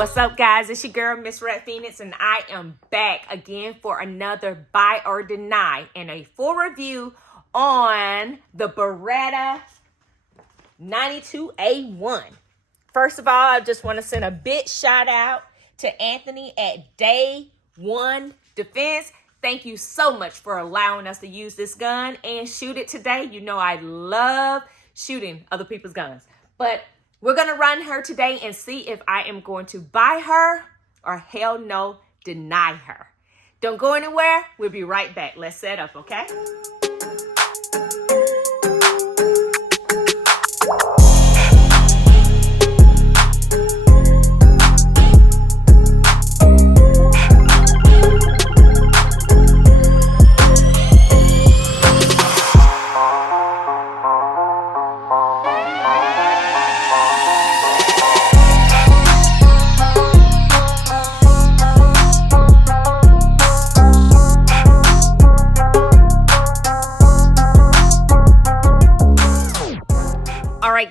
What's up, guys? It's your girl, Miss Red Phoenix, and I am back again for another Buy or Deny and a full review on the Beretta 92A1. First of all, I just want to send a big shout out to Anthony at Day One Defense. Thank you so much for allowing us to use this gun and shoot it today. You know I love shooting other people's guns. But we're going to run her today and see if I am going to buy her or hell no, deny her. Don't go anywhere. We'll be right back. Let's set up, okay?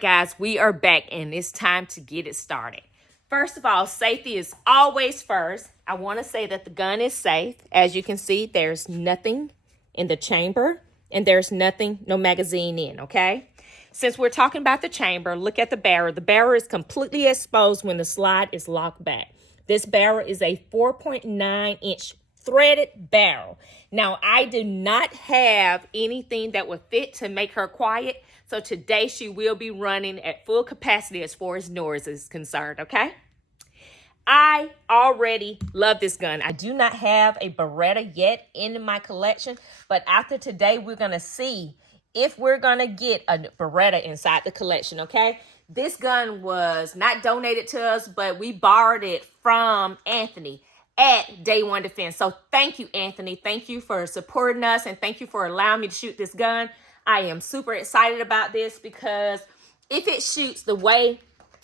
Guys, we are back and it's time to get it started. First of all, safety is always first. I want to say that the gun is safe. As you can see, there's nothing in the chamber and there's nothing, no magazine in, okay? Since we're talking about the chamber, look at the barrel. The barrel is completely exposed when the slide is locked back. This barrel is a 4.9-inch threaded barrel. Now, I do not have anything that would fit to make her quiet. So today she will be running at full capacity as far as noise is concerned, okay? I already love this gun. I do not have a Beretta yet in my collection, but after today, we're gonna see if we're gonna get a Beretta inside the collection, okay? This gun was not donated to us, but we borrowed it from Anthony at Day One Defense. So thank you, Anthony. Thank you for supporting us and thank you for allowing me to shoot this gun. I am super excited about this because if it shoots the way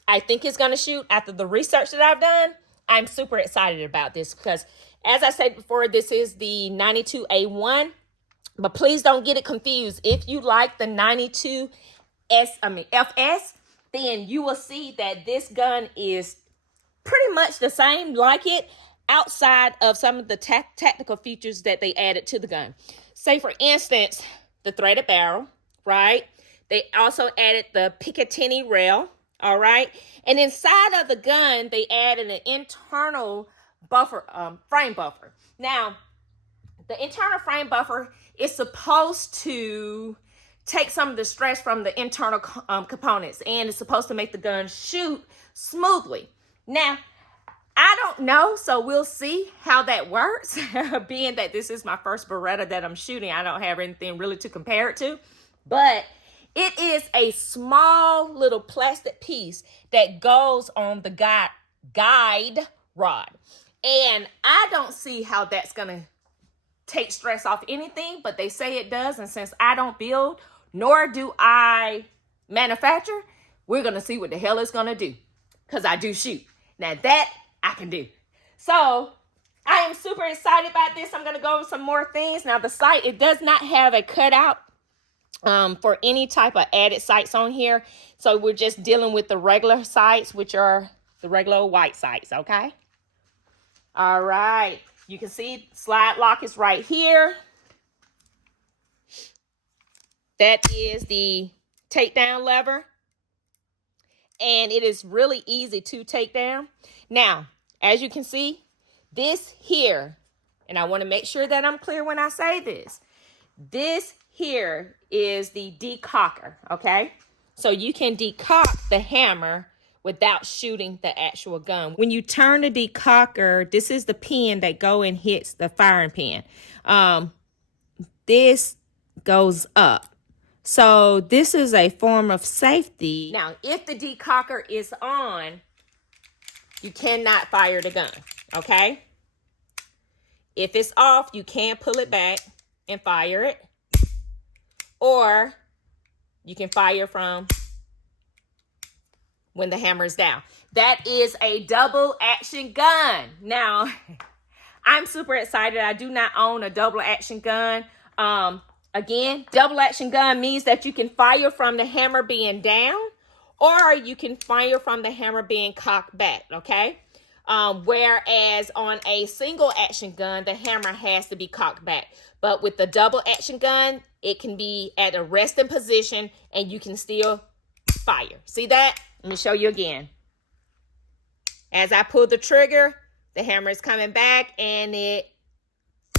I think it's going to shoot after the research that I've done, I'm super excited about this because, as I said before, this is the 92A1, but please don't get it confused. If you like the 92FS, then you will see that this gun is pretty much the same like it outside of some of the tactical features that they added to the gun. Say, for instance, the threaded barrel, right? They also added the Picatinny rail, all right? And inside of the gun, they added an internal buffer, frame buffer. Now, the internal frame buffer is supposed to take some of the stress from the internal components, and it's supposed to make the gun shoot smoothly. Now, I don't know, so we'll see how that works. Being that this is my first Beretta that I'm shooting, I don't have anything really to compare it to. But it is a small little plastic piece that goes on the guide rod. And I don't see how that's going to take stress off anything, but they say it does. And since I don't build, nor do I manufacture, we're going to see what the hell it's going to do. Because I do shoot. Now that I can do. So I am super excited about this. I'm going to go over some more things. Now the sight, it does not have a cutout for any type of added sights on here. So we're just dealing with the regular sights, which are the regular white sights, okay? All right. You can see slide lock is right here. That is the takedown lever. And it is really easy to take down. Now, as you can see, this here, and I want to make sure that I'm clear when I say this. This here is the decocker, okay? So you can decock the hammer without shooting the actual gun. When you turn the decocker, this is the pin that go and hits the firing pin. This goes up. So this is a form of safety. Now, if the decocker is on, you cannot fire the gun, okay? If it's off, you can pull it back and fire it. Or you can fire from when the hammer is down. That is a double action gun. Now, I'm super excited. I do not own a double action gun. Again, double action gun means that you can fire from the hammer being down, or you can fire from the hammer being cocked back, okay? Whereas on a single action gun, the hammer has to be cocked back. But with the double action gun, it can be at a resting position and you can still fire. See that? Let me show you again. As I pull the trigger, the hammer is coming back and it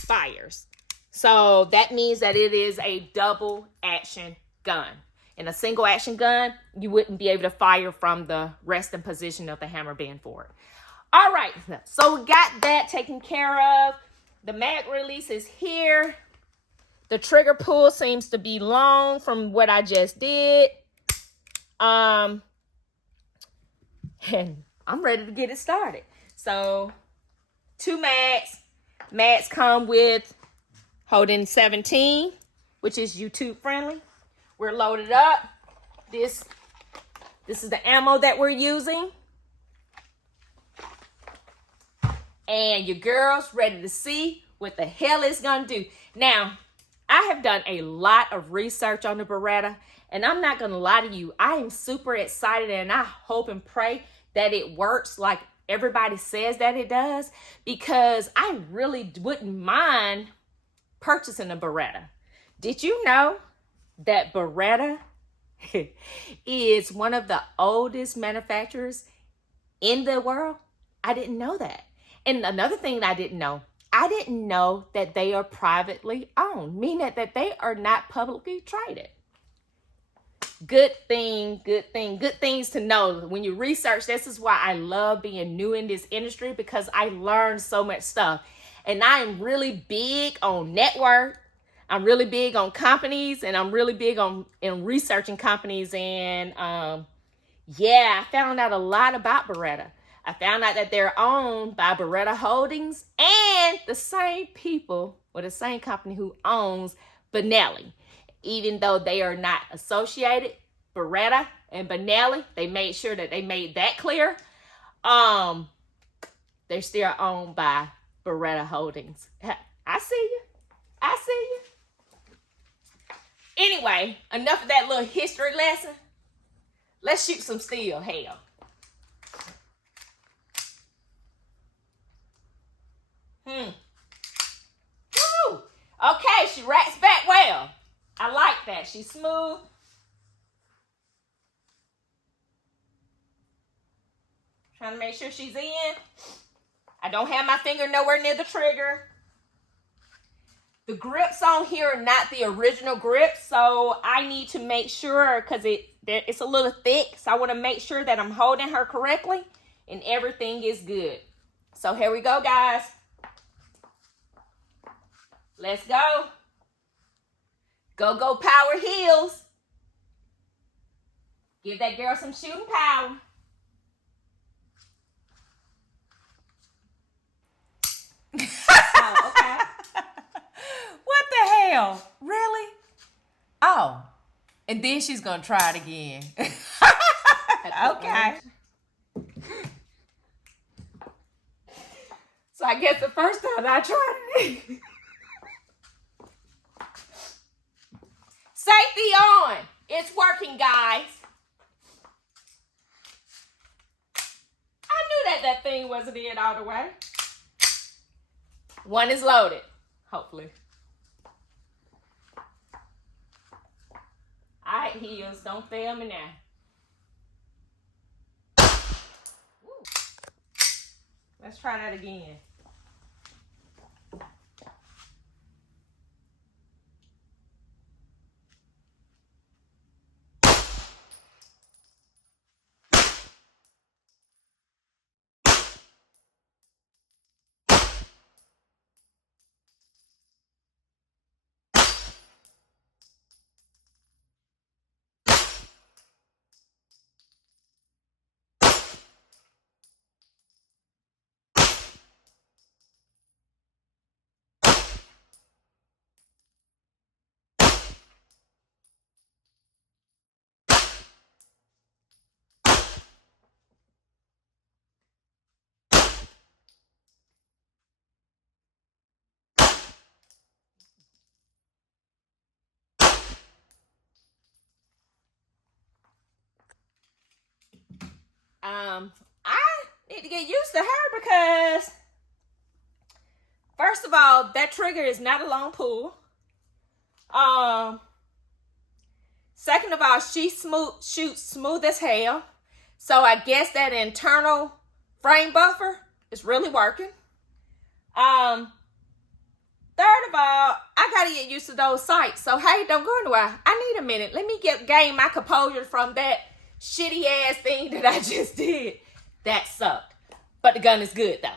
fires. So that means that it is a double action gun. In a single action gun, you wouldn't be able to fire from the resting position of the hammer being forward. All right, so we got that taken care of. The mag release is here. The trigger pull seems to be long from what I just did. And I'm ready to get it started. So 2 mags. Mags come with holding 17, which is YouTube friendly. We're loaded up. This is the ammo that we're using. And your girl's ready to see what the hell it's gonna do. Now, I have done a lot of research on the Beretta, and I'm not gonna lie to you, I am super excited and I hope and pray that it works like everybody says that it does, because I really wouldn't mind purchasing a Beretta. Did you know that Beretta is one of the oldest manufacturers in the world? I didn't know that. And another thing I didn't know that they are privately owned, meaning that they are not publicly traded. Good thing, good things to know. When you research, this is why I love being new in this industry, because I learned so much stuff. And I am really big on network. I'm really big on companies, and I'm really big in researching companies. And yeah, I found out a lot about Beretta. I found out that they're owned by Beretta Holdings and the same people, or the same company who owns Benelli. Even though they are not associated, Beretta and Benelli, they made sure that they made that clear. They're still owned by Beretta Holdings. I see you. I see you. Anyway, enough of that little history lesson. Let's shoot some steel. Hell. Woo! Okay, she racks back well. I like that. She's smooth. Trying to make sure she's in. I don't have my finger nowhere near the trigger. The grips on here are not the original grips, so I need to make sure, because it's a little thick, so I want to make sure that I'm holding her correctly and everything is good. So here we go, guys. Let's go. Go, go, power heels. Give that girl some shooting power. Oh, okay. What the hell? Really? Oh. And then she's going to try it again. Okay. So I guess the first time I tried it. Safety on. It's working, guys. I knew that thing wasn't in all the way. One is loaded, hopefully. All right, heels, don't fail me now. Woo. Let's try that again. Need to get used to her because, first of all, that trigger is not a long pull. Second of all, she shoots smooth as hell. So I guess that internal frame buffer is really working. Third of all, I gotta get used to those sights. So hey, don't go anywhere. I need a minute. Let me gain my composure from that shitty ass thing that I just did. That sucked. But the gun is good though.